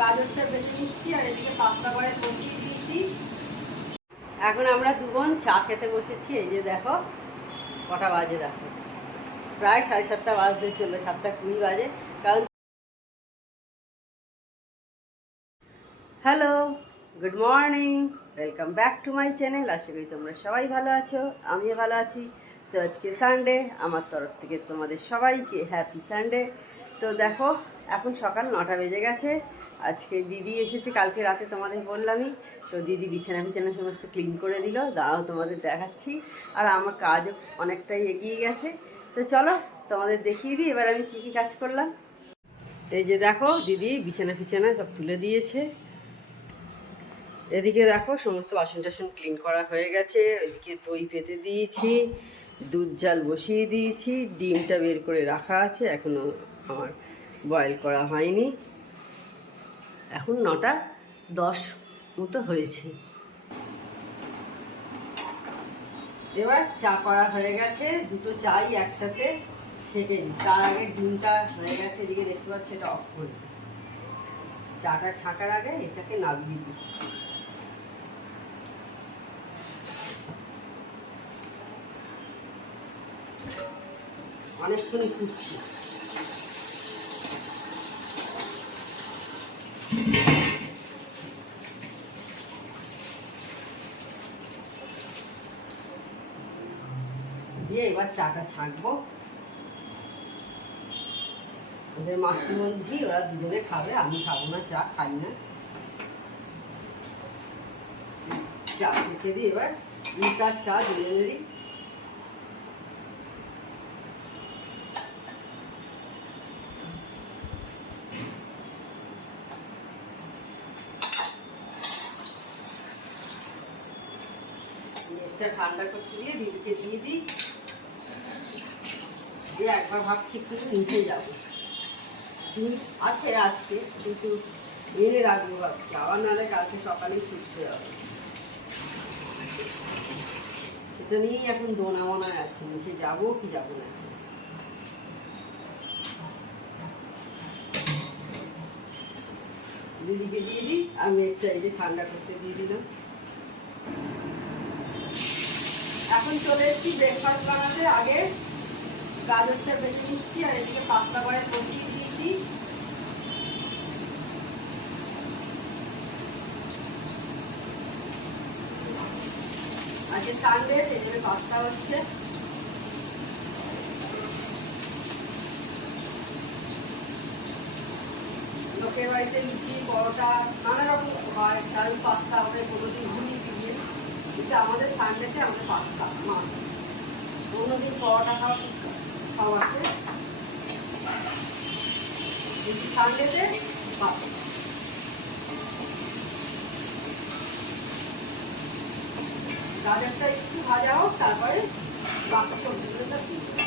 গাজরটা বেছে নিচ্ছি আর এদিকে পাস্তা করে বসিয়ে দিয়েছি। এখন আমরা দুবোন চা খেতে বসেছি, এই যে দেখো, কটা বাজে দেখো। প্রায় সাড়ে সাতটা বাজতে চলল, সাতটা কুড়ি বাজে, কারণ hello good morning welcome back to my channel আশা করি তোমরা সবাই ভালো আছো, আমিও ভালো আছি। তো আজকে সানডে আমার তরফ থেকে তোমাদের সবাইকে হ্যাপি সানডে তো দেখো এখন সকাল নটা বেজে গেছে। আজকে দিদি এসেছে, কালকে রাতে তোমাদের বললামই। তো দিদি বিছানা বিছানা সমস্ত ক্লিন করে দিল, দাঁড়াও তোমাদের দেখাচ্ছি। আর আমার কাজও অনেকটাই এগিয়ে গেছে। তো চলো তোমাদের দেখিয়ে দিই, এবার আমি কী কী কাজ করলাম। এই যে দেখো, দিদি বিছানা ফিছানা সব তুলে দিয়েছে। এদিকে দেখো, সমস্ত বাসন টাসন ক্লিন করা হয়ে গেছে। এদিকে দই পেতে দিয়েছি, দুধ জাল বসিয়ে দিয়েছি, ডিমটা বের করে রাখা আছে, এখনও আমার বয়েল করা হয়নি। এখন নটা দশ মতো হয়েছে। এবার চা করা হয়ে গেছে। দুটো চাই একসাথে ছেঁকে নিই। তার আগে ডিমটা হয়ে গেছে, এদিকে দেখতে পাচ্ছি এটা অফ করে চাটা ছাঁকার আগে এটাকে নামিয়ে দিই। অনেকক্ষণ ফুটছি দিয়ে এবার চাটা ছাঁকবো। ওদের মাসিমঞ্জি ওরা দুজনে খাবে, আমি খাব না, চা খাই না। চা ছেঁকে দিই এবার লিটার চা দুজনেরই ঠান্ডা করতে দিয়ে দিদিকে দিয়ে দিই। একবার ভাবছি একটু নিচে যাব। আছে আজকে, কিন্তু এনে রাখব ভাবছি। আবার নাহলে কালকে সকালেই ছুটতে হবে। সেটা নিয়েই এখন নিচে যাব কি যাব না। দিদিকে দিয়ে দিই আমি একটা এই যে ঠান্ডা করতে দিয়ে দিলাম। এখন চলে এসেছি ব্রেকফাস্ট বানাতে। আগে গাজরটা বেছে নিচ্ছি আর এদিকে পাস্তা করে বসিয়ে দিয়েছি। আজকে সানডে সেই জন্য পাস্তা হচ্ছে। লোকের বাড়িতে লুচি, পরোটা, নানা রকম হয়। কারণ পাস্তা হবে কোনোদিন ঘুরি ফিরিয়ে কিন্তু আমাদের সানডেতে আমাদের পাস্তা মাছ। অন্যদিন গাজরটা একটু ভাজা হোক তারপরে বাকি সবজিগুলো দিয়ে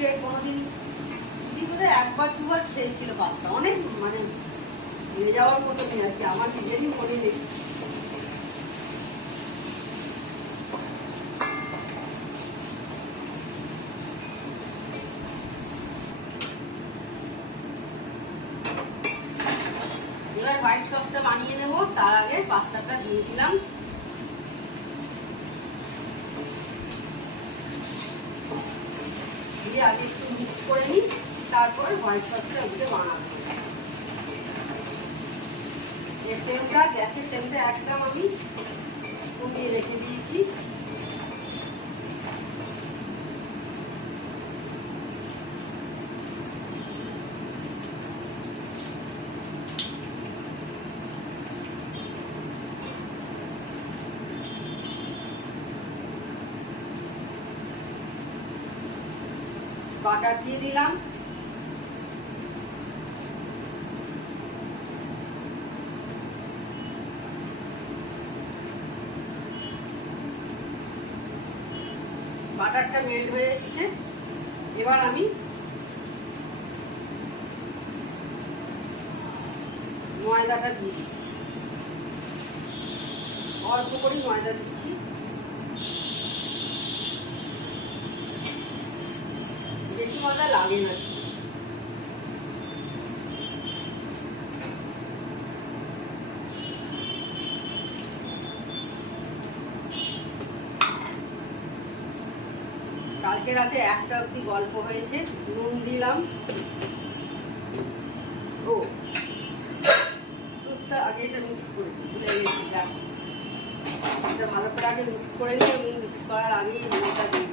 দেবো। কোনোদিন বোধহয় একবার, দুবার খেয়েছিল পাস্তা অনেক মানে নিয়ে যাওয়ার মতো আর কি, আমার নিজেরই মনে নেই এবার হোয়াইট সসটা বানিয়ে নেব, তার আগে পাস্তাটা দিয়ে দিলাম আগে একটু মিক্স করে নিই, তারপর হোয়াইট সসটা ওগুলো বানাবো। এর ফ্লেমটা গ্যাসের ফ্লেমটা একদম আমি কমিয়ে রেখে দিয়েছি। বাটার দিয়ে দিলাম। বাটারটা মেল্ট হয়ে এসছে। এবার আমি ময়দাটা দিয়ে দিচ্ছি। অল্প করেই ময়দা দিচ্ছি। ময়দা লাগে না। কালকে রাতে একটা অবধি গল্প হয়েছে, নুন দিলাম। ও, দুধটা আগে এটা মিক্স করে ভুলে গেছি, দেখো। এটা ভালো করে আগে মিক্স করে নিই মিক্স করার আগেই নুনটা দিয়ে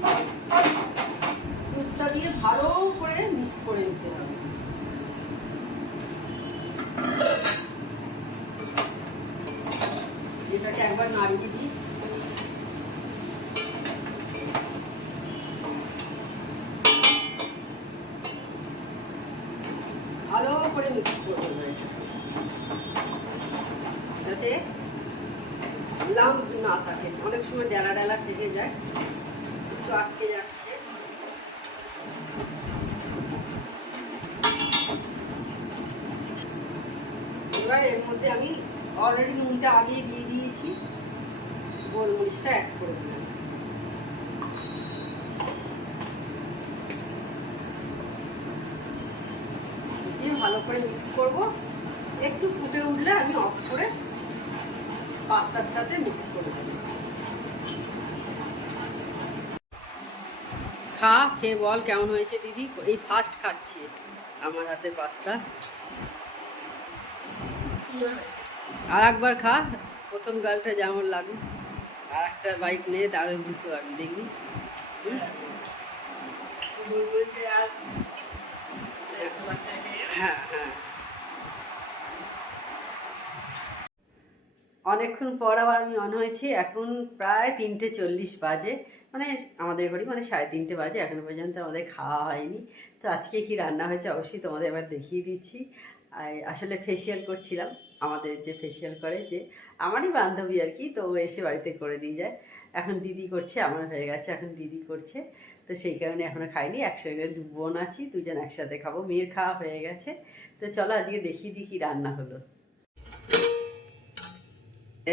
দুধটা দিয়ে ভালো করে মিক্স করে নিতে হবে। এটাকে একবার নাড়িয়ে দিই। ভালো করে মিক্স করতে হবে যাতে লাম্প না থাকে। অনেক সময় ডেলা ডেলা থেকে যায়, একটু আটকে যাচ্ছে। এবার এর মধ্যে আমি অলরেডি নুনটা আগেই দিয়ে দিয়েছি। গোলমরিচটা অ্যাড করে দিলাম। ভালো করে মিক্স করব। একটু ফুটে উঠলে আমি অফ করে পাস্তার সাথে মিক্স করে দেব। খা, খেয়ে বল কেমন হয়েছে দিদি? এই ফার্স্ট খাচ্ছি। আমার হাতে পাস্তা। আর একবার খা। প্রথম গালটা যেমন লাগুক আর একটা বাইক নিয়ে তারও বুঝতে পারবি, দেখবি? হ্যাঁ হ্যাঁ। অনেকক্ষণ পর আবার আমি অন হয়েছি। এখন প্রায় তিনটে চল্লিশ বাজে। মানে আমাদের ঘড়ি মানে সাড়ে তিনটে বাজে। এখনও পর্যন্ত আমাদের খাওয়া হয়নি। তো আজকে কি রান্না হয়েছে অবশ্যই তোমাদের এবার দেখিয়ে দিচ্ছি। আসলে ফেসিয়াল করছিলাম। আমাদের যে ফেসিয়াল করে যে আমারই বান্ধবী আর কি, তো এসে বাড়িতে করে দিয়ে যায়। এখন দিদি করছে, আমার হয়ে গেছে, এখন দিদি করছে। তো সেই কারণে এখনও খাইনি, একসঙ্গে দু বোন আছি, দুজন একসাথে খাব। মেয়ের খাওয়া হয়ে গেছে। তো চলো আজকে দেখিয়ে দিই কী রান্না হলো।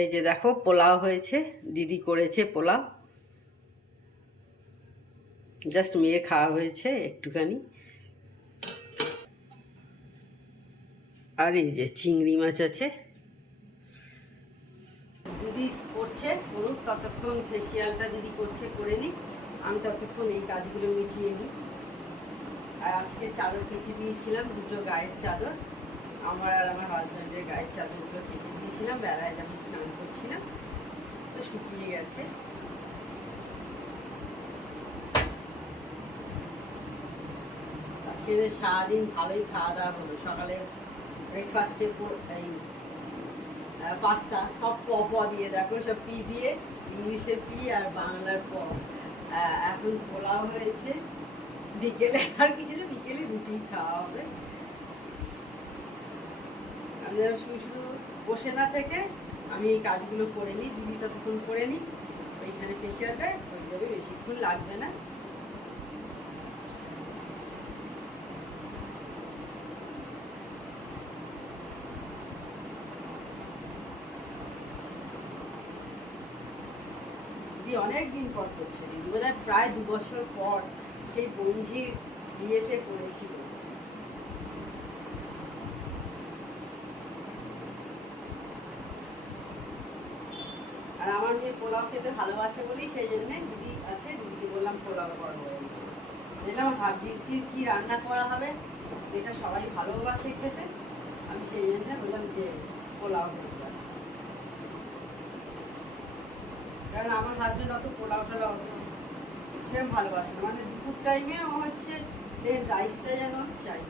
এই যে দেখো, পোলাও হয়েছে, দিদি করেছে পোলাও। জাস্ট মেয়ে খাওয়া হয়েছে একটুখানি। আর এই যে চিংড়ি মাছ আছে। দিদি করছে করুক, ততক্ষণ ফেসিয়ালটা দিদি করছে করে নিই আমি ততক্ষণ এই কাজগুলো মিটিয়ে নিই। আর আজকে চাদর কেচে দিয়েছিলাম, দুটো গায়ের চাদর। আমার আর আমার হাজব্যান্ডের গায়ের চাদরগুলো কেচে দিয়েছিলাম, বেলায় যখন স্নান করছিলাম, তো শুকিয়ে গেছে। আজকে সারাদিন ভালোই খাওয়া দাওয়া হলো। সকালে ব্রেকফাস্টে এই পাস্তা সব প প দিয়ে, দেখো সব পি দিয়ে, ইংলিশের পি আর বাংলার প। এখন পোলাও হয়েছে। বিকেলে আর কিছু না, বিকেলে রুটি খাওয়া হবে। আমি শুধু শুধু বসে না থেকে আমি এই কাজগুলো করে নিই দিদি ততক্ষণ করে নিই ওইখানে ফেসিয়ালটা যাবে বেশিক্ষণ লাগবে না। দিদি অনেক দিন পর করছে। দিদি বোধহয় প্রায় দু বছর পর সেই বঞ্জির বিয়েতে করেছিল। আর আমার মেয়ে পোলাও খেতে ভালোবাসে বলেই সেই জন্যে দিদি আছে, দিদিকে বললাম পোলাও করব দেখলাম ভাবছি যে কি রান্না করা হবে? এটা সবাই ভালোবাসে খেতে। আমি সেই জন্য বললাম যে পোলাও করলাম কারণ আমার হাজবেন্ড অত পোলাও টোলাও অত সেরকম ভালোবাসে না। মানে দুপুর টাইমে ও হচ্ছে রাইসটা যেন চাই।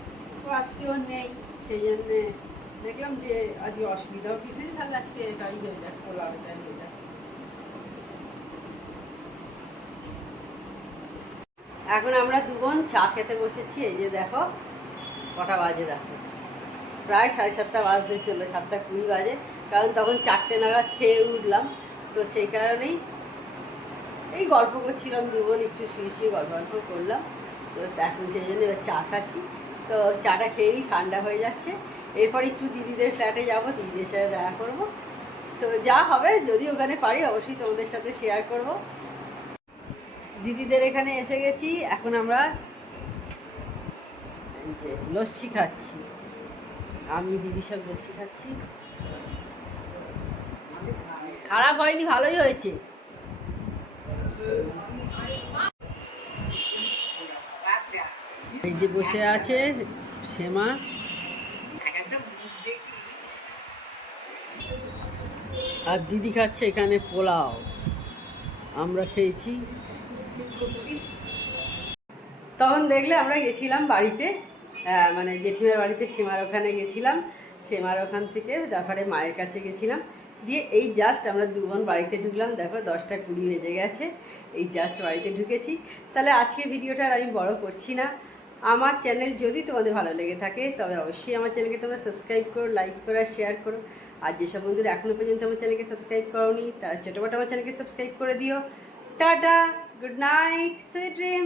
তো আজকে ওর নেই, সেই জন্যে দেখলাম যে আজকে অসুবিধাও কিছু নেই তাহলে আজকে এটাই হয়ে যাক, পোলাও এটাই হয়ে যাক। এখন আমরা দু বোন চা খেতে বসেছি, এই যে দেখো, কটা বাজে দেখো। প্রায় সাড়ে সাতটা বাজতে চলল, সাতটা কুড়ি বাজে। কারণ তখন চারটে নাগাদ খেয়ে উঠলাম। তো সেই কারণেই এই গল্প করছিলাম দু বোন একটু শুয়ে শুয়ে গল্প গল্প করলাম। তো এখন সেই জন্য এবার চা খাচ্ছি। তো চাটা খেয়েই ঠান্ডা হয়ে যাচ্ছে। এরপর একটু দিদিদের ফ্ল্যাটে যাব, দিদিদের সাথে দেখা করব। তো যা হবে, যদি ওখানে পারি, অবশ্যই তোমাদের সাথে শেয়ার করব। দিদিদের এখানে এসে গেছি, এখন আমরা লস্যি খাচ্ছি। আমি দিদির সব লস্যি খাচ্ছি। খারাপ হয়নি, ভালোই হয়েছে। এই যে বসে আছে শ্যামা। আর দিদি খাচ্ছে এখানে পোলাও। আমরা খেয়েছি। তখন দেখলে আমরা গেছিলাম বাড়িতে মানে জেঠিমার বাড়িতে সীমার ওখানে গেছিলাম। সীমার ওখান থেকে তারপরে মায়ের কাছে গেছিলাম। দিয়ে এই জাস্ট আমরা দু বোন বাড়িতে ঢুকলাম। দেখো, দশটা কুড়ি বেজে গেছে। এই জাস্ট বাড়িতে ঢুকেছি। তাহলে আজকে ভিডিওটা আর আমি বড় করছি না। আমার চ্যানেল যদি তোমাদের ভালো লেগে থাকে, তবে অবশ্যই আমার চ্যানেলকে তোমরা সাবস্ক্রাইব করো লাইক করো শেয়ার করো। আর যেসব বন্ধুরা এখনও পর্যন্ত আমার চ্যানেলকে সাবস্ক্রাইব করোনি, তারা ছোটোখাটো আমার চ্যানেলকে সাবস্ক্রাইব করে দিও। Tata! Good night sweet dream